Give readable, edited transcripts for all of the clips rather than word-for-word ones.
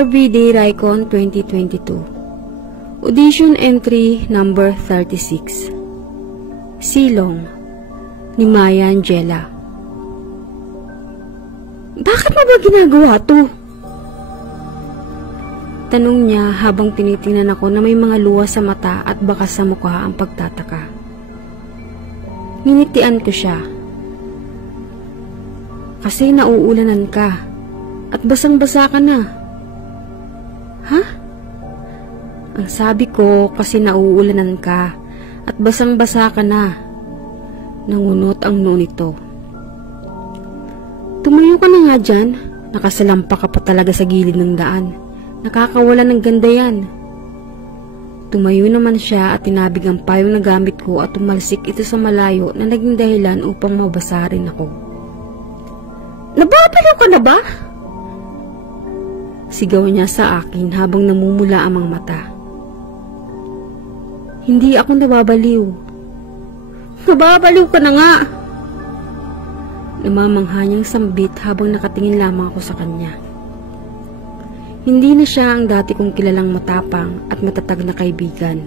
RVD Raikon 2022. Audition entry number 36. Silong ni Maya Angela. Bakit mo ba ginagawa to? Tanong niya habang tinitingnan ako na may mga luha sa mata at bakas sa mukha ang pagtataka. Nginitian ko siya. Kasi nauulanan ka at basang-basa ka na. Ha? Ang sabi ko kasi nauulanan ka at basang-basa ka na. Nangunot ang noo nito. Tumayo ka na nga dyan. Nakasalampa ka pa talaga sa gilid ng daan. Nakakawala ng ganda yan. Tumayo naman siya at tinabig ang payong na gamit ko at tumalsik ito sa malayo na naging dahilan upang mabasa rin ako. Nababaliw ka na ba? Sigaw niya sa akin habang namumula ang mga mata. Hindi ako nababaliw. Nababaliw ka na nga! Namamangha niyang sambit habang nakatingin lamang ako sa kanya. Hindi na siya ang dati kong kilalang matapang at matatag na kaibigan.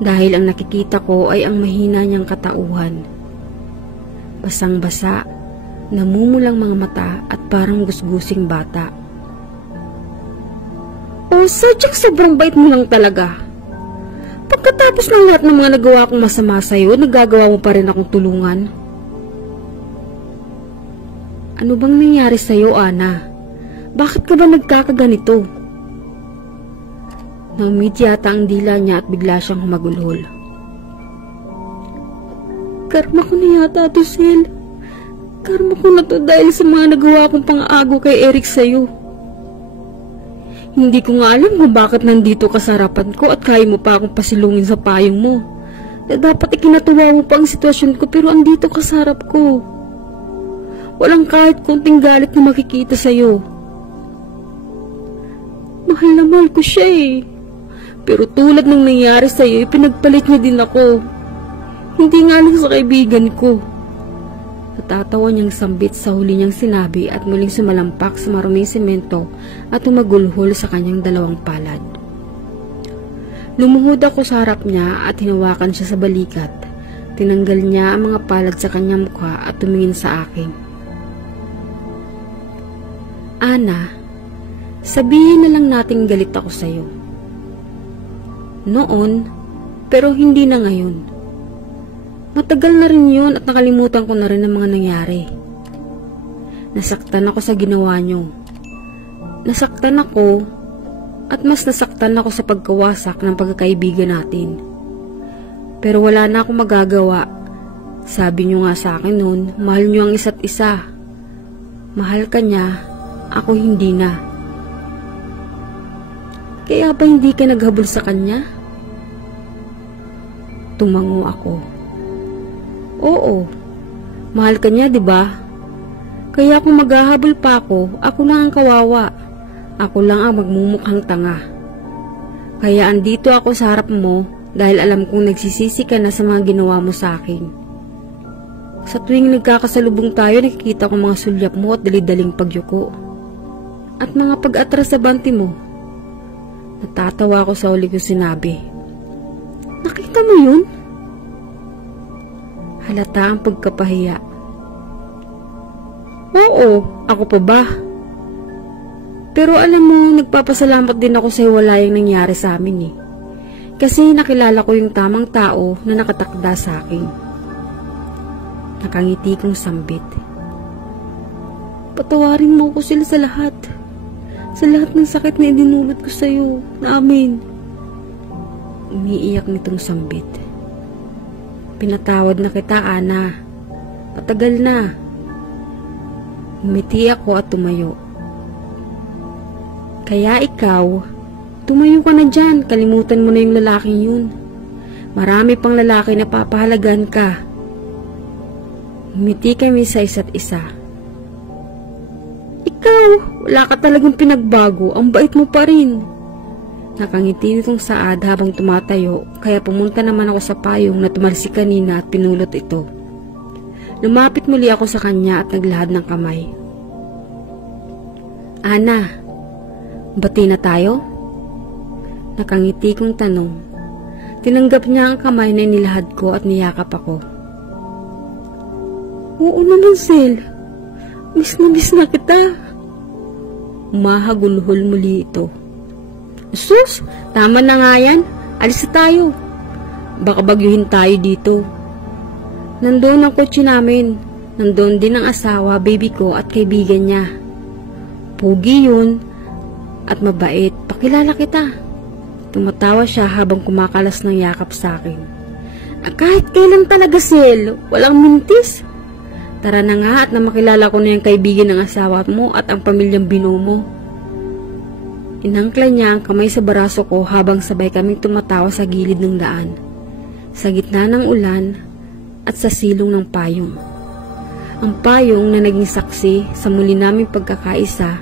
Dahil ang nakikita ko ay ang mahina niyang katauhan. Basang-basa, namumulang mga mata at parang gusgusing bata. Oh, sadyang sobrang bait mo lang talaga. Pagkatapos ng lahat ng mga nagawa kong masama sa'yo, nagagawa mo pa rin akong tulungan. Ano bang nangyari sa'yo, Ana? Bakit ka ba nagkakaganito? Naumid yata ang dila niya at bigla siyang humagulhol. Karma ko na yata to, Sil. Karma ko na to dahil sa mga nagawa kong pang-aago kay Eric sa'yo. Hindi ko nga alam kung bakit nandito ka sa harapan ko at kaya mo pa akong pasilungin sa payong mo. Na dapat ikinatuwa mo pa ang sitwasyon ko pero andito ka sa harap ko. Walang kahit konting galit na makikita sa'yo. Mahal na mahal ko siya eh. Pero tulad ng nangyari sa'yo, pinagpalit niya din ako. Hindi nga lang sa kaibigan ko. Natatawa niyang sambit sa huli niyang sinabi at muling sumalampak sa maruming semento at umagulhol sa kanyang dalawang palad. Lumuhod ako sa harap niya at hinawakan siya sa balikat. Tinanggal niya ang mga palad sa kanyang mukha at tumingin sa akin. Ana, sabihin na lang nating galit ako sa'yo. Noon, pero hindi na ngayon. Matagal na rin yun at nakalimutan ko na rin ang mga nangyari. Nasaktan ako sa ginawa niyo. Nasaktan ako at mas nasaktan ako sa pagkawasak ng pagkakaibigan natin. Pero wala na akong magagawa. Sabi niyo nga sa akin noon, mahal niyo ang isa't isa. Mahal ka niya, ako hindi na. Kaya ba hindi ka naghabol sa kanya? Tumango ako. Oo, mahal ka niya, diba? Kaya kung maghahabol pa ako lang ang kawawa. Ako lang ang magmumukhang tanga. Kaya andito ako sa harap mo dahil alam kong nagsisisi ka na sa mga ginawa mo sa akin. Sa tuwing nagkakasalubong tayo, nakikita ko mga sulyap mo at dalidaling pagyuko. At mga pag-atras sa banti mo. Natatawa ako sa huli ko sinabi. Nakita mo yun? Halata ang pagkapahiya. Oo, ako pa ba? Pero alam mo, nagpapasalamat din ako sa wala yung nangyari sa amin eh. Kasi nakilala ko yung tamang tao na nakatakda sa akin. Nakangiti kong sambit. Patawarin mo ko sila sa lahat. Sa lahat ng sakit na idinulot ko sa'yo, namin. Umiiyak nitong sambit. Pinatawad na kita, Ana. Patagal na. Umiti ako at tumayo. Kaya ikaw, tumayo ka na dyan. Kalimutan mo na yung lalaking yun. Marami pang lalaki na papahalagan ka. Umiti kami sa isa't isa. Ikaw, wala ka talagang pinagbago. Ang bait mo pa rin. Nakangiti nitong saad habang tumatayo, kaya pumunta naman ako sa payong na tumalsik kanina at pinulot ito. Lumapit muli ako sa kanya at naglahad ng kamay. Ana, Bati na tayo? Nakangiti kong tanong. Tinanggap niya ang kamay na inilahad ko at niyakap ako. Oo naman, Sel. Miss na kita. Umahagulhol muli ito. Sus, tama na nga yan. Alis na tayo. Baka bagyuhin tayo dito. Nandoon ang kotse namin. Nandoon din ang asawa, baby ko at kaibigan niya. Pugi yun at mabait. Pakilala kita. Tumatawa siya habang kumakalas ng yakap sa akin. Kahit kailan talaga, Sel. Walang mintis. Tara na nga at na makilala ko na yung kaibigan ng asawa mo at ang pamilyang binuo mo. Inangkla niya ang kamay sa baraso ko habang sabay kaming tumatawa sa gilid ng daan, sa gitna ng ulan at sa silong ng payong. Ang payong na naging saksi sa muli naming pagkakaisa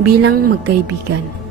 bilang magkaibigan.